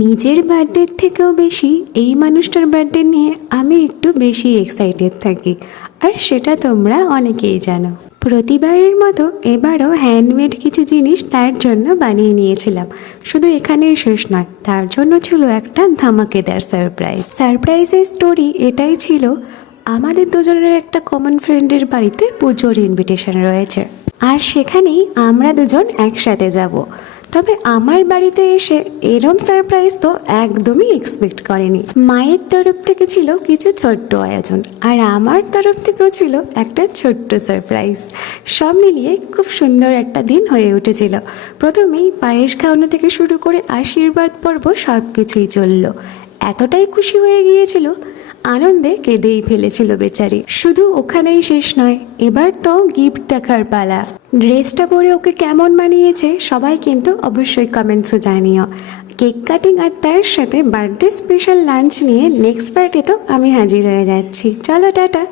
নিজের বার্থডের থেকেও বেশি এই মানুষটার বার্থডে নিয়ে আমি একটু বেশি এক্সাইটেড থাকি, আর সেটা তোমরা অনেকেই জানো। প্রতিবারের মতো এবারও হ্যান্ডমেড কিছু জিনিস তার জন্য বানিয়ে নিয়েছিলাম। শুধু এখানেই শেষ নয়, তার জন্য ছিল একটা ধামাকেদার সারপ্রাইজের স্টোরি এটাই ছিল, আমাদের দুজনের একটা কমন ফ্রেন্ডের বাড়িতে পুজোর ইনভিটেশন রয়েছে, আর সেখানেই আমরা দুজন একসাথে যাব। তবে আমার বাড়িতে এসে এরম সারপ্রাইজ তো একদমই এক্সপেক্ট করেনি। মায়ের তরফ থেকে ছিল কিছু ছোট্ট আয়োজন, আর আমার তরফ থেকেও ছিল একটা ছোট্ট সারপ্রাইজ। সব মিলিয়ে খুব সুন্দর একটা দিন হয়ে উঠেছিল। প্রথমেই পায়েস খাওয়ানো থেকে শুরু করে আশীর্বাদ পর্ব সব কিছুই চলল। এতটাই খুশি হয়ে গিয়েছিল, আনন্দে কেঁদেই ফেলেছিল বেচারি। শুধু ওখানেই শেষ নয়, এবার তো গিফট দেখার পালা। ড্রেসটা পরে ওকে কেমন মানিয়েছে সবাই কিন্তু অবশ্যই কমেন্টসে জানিও। কেক কাটিং আর তার সাথে বার্থডে স্পেশাল লাঞ্চ নিয়ে নেক্সট পার্টি তো আমি হাজির হয়ে যাচ্ছি। চলো টাটা।